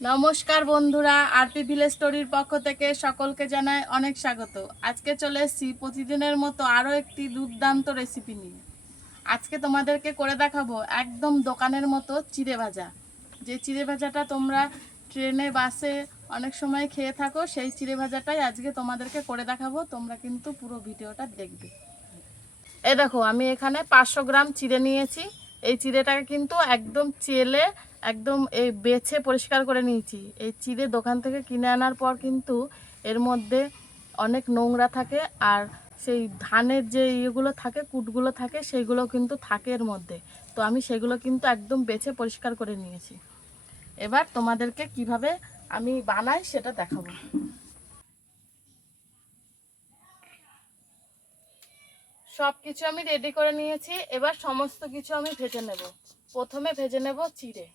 নমস্কার বন্ধুরা, RP village স্টোরির পক্ষ থেকে সকলকে জানাই অনেক স্বাগত। আজকে চলে এসেছি প্রতিদিনের মতো আরও একটি দুর্দান্ত রেসিপি নিয়ে। আজকে তোমাদেরকে করে দেখাবো একদম দোকানের মতো চিড়ে ভাজা। যে চিড়ে ভাজাটা তোমরা ট্রেনে বাসে অনেক সময় খেয়ে থাকো, সেই চিড়ে ভাজাটাই আজকে তোমাদেরকে করে দেখাবো। তোমরা কিন্তু পুরো ভিডিওটা দেখবে। এই দেখো, আমি এখানে 500 গ্রাম চিড়ে নিয়েছি। এই চিড়েটাকে কিন্তু একদম চেলে একদম এই বেছে পরিষ্কার করে নিয়েছি। এই চিড়ে দোকান থেকে কিনে আনার পর কিন্তু এর মধ্যে অনেক নোংরা থাকে, আর সেই ধানের যে ইয়েগুলো থাকে, কুটগুলো থাকে, সেইগুলো কিন্তু থাকে এর মধ্যে। তো আমি সেগুলো কিন্তু একদম বেছে পরিষ্কার করে নিয়েছি। এবার তোমাদেরকে কিভাবে আমি বানাই সেটা দেখাবো। সব কিছু আমি রেডি করে নিয়েছি। এবার সমস্ত কিছু আমি ভেজে নেব। প্রথমে ভেজে নেব চিড়ে।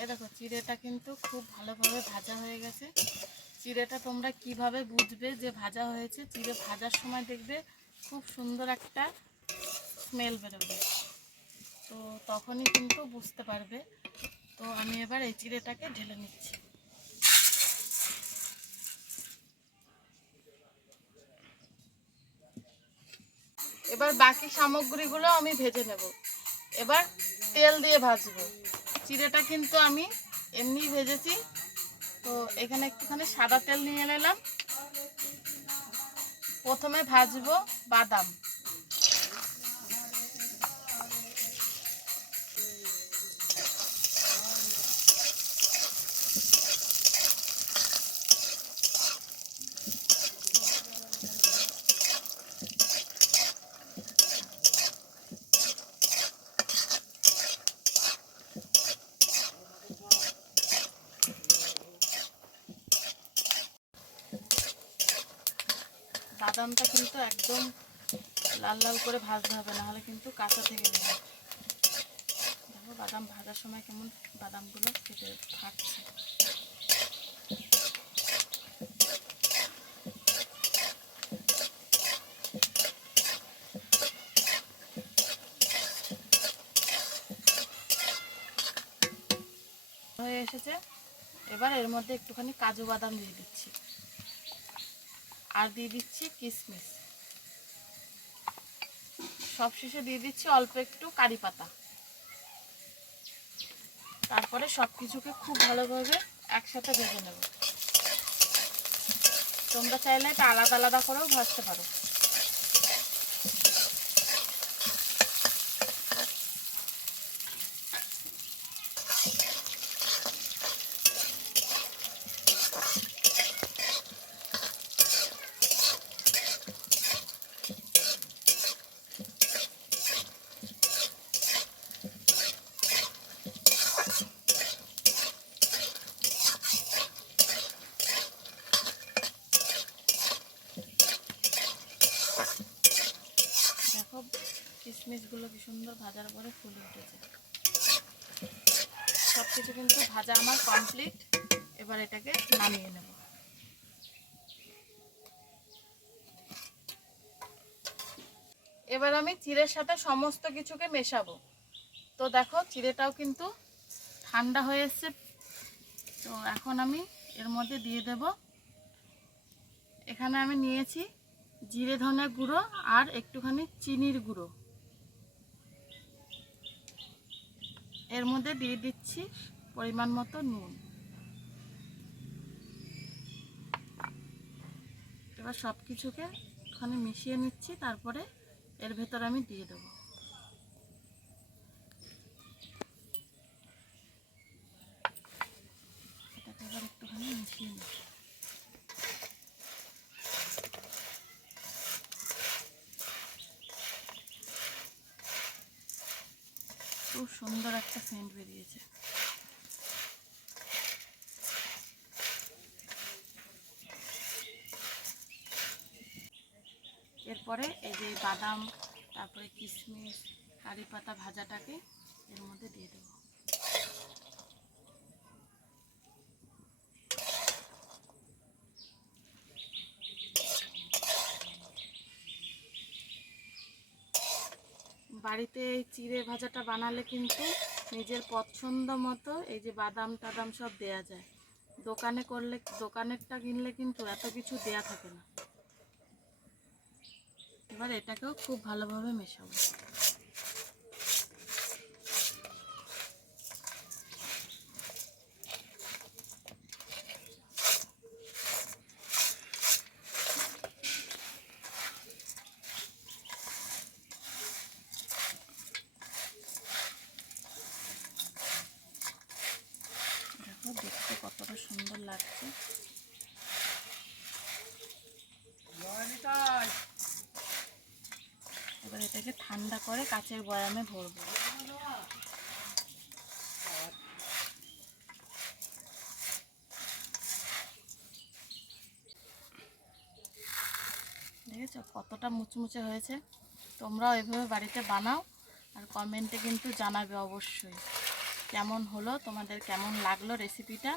এই দেখো, চিড়েটা কিন্তু খুব ভালোভাবে ভাজা হয়ে গেছে। চিড়েটা তোমরা কিভাবে বুঝবে যে ভাজা হয়েছে? চিড়ে ভাজার সময় দেখবে খুব সুন্দর একটা স্মেল বেরোবে, তো তখনই কিন্তু বুঝতে পারবে। তো আমি এবার এই চিড়েটাকে ঢেলে নিচ্ছি। এবার বাকি সামগ্রীগুলো আমি ভেজে নেব। এবার তেল দিয়ে ভাজবো। চিড়েটা কিন্তু আমি এমনি ভেজেছি। তো এখানে একটুখানি সাদা তেল নিয়ে নিলাম। প্রথমে ভাজবো বাদাম। বাদামটা কিন্তু একদম লাল লাল করে ভাজতে হবে, নাহলে কিন্তু কাঁচা থেকে যাবে। দেখো বাদাম ভাজার সময় কেমন বাদামগুলো কেটে ফাটছে। হয়ে এসেছে। এবার এর মধ্যে একটুখানি কাজু বাদাম দিয়ে দিচ্ছি, আর দিয়ে দিচ্ছি কিশমিশ। সব শেষে দিয়ে দিচ্ছি অল্প একটু কারি পাতা। তারপরে সব কিছুকে খুব ভালোভাবে একসাথে ভেজে নেব। তোমরা চাইলে এটা আলাদা আলাদা করেও ভাজতে পারো। দেখো কিশমিশগুলো কি সুন্দর ভাজার পরে ফুলে উঠেছে। সব কিছু কিন্তু ভাজা আমার কমপ্লিট। এবার এটাকে নামিয়ে নেব। এবার আমি চিড়ের সাথে সমস্ত কিছুকে মেশাবো। তো দেখো চিড়েটাও কিন্তু ঠান্ডা হয়ে এসছে। তো এখন আমি এর মধ্যে দিয়ে দেব, এখানে আমি নিয়েছি জিরে ধনে গুঁড়ো আর একটুখানি চিনির গুঁড়ো। এর মধ্যে দিয়ে দিচ্ছি পরিমাণ মতো নুন। এবার সব কিছুকে একটুখানি মিশিয়ে নিচ্ছি, তারপরে এর ভেতর আমি দিয়ে দেবো। এটাকে এবার একটুখানি মিশিয়ে নিই। খুব সুন্দর একটা সেন্ট বেরিয়েছে। এরপরে এই যে বাদাম, তারপরে কিশমিশ, কারি পাতা ভাজাটাকে এর মধ্যে দিয়ে দেবো। বাড়িতে এই চিড়ে ভাজাটা বানালে কিন্তু নিজের পছন্দ মতো এই যে বাদাম টাদাম সব দেয়া যায়। দোকানে করলে, দোকানেরটা কিনলে কিন্তু এত কিছু দেয়া থাকে না। এবার এটাকেও খুব ভালোভাবে মেশাবো। দেখো দেখতে কতটা সুন্দর লাগছে। এবার এটাকে ঠান্ডা করে কাচের বয়ামে ভরবো। দেখেছো কতটা মুচমুচে হয়েছে। তোমরাও এভাবে বাড়িতে বানাও আর কমেন্টে কিন্তু জানাবে অবশ্যই কেমন হলো, তোমাদের কেমন লাগলো রেসিপিটা।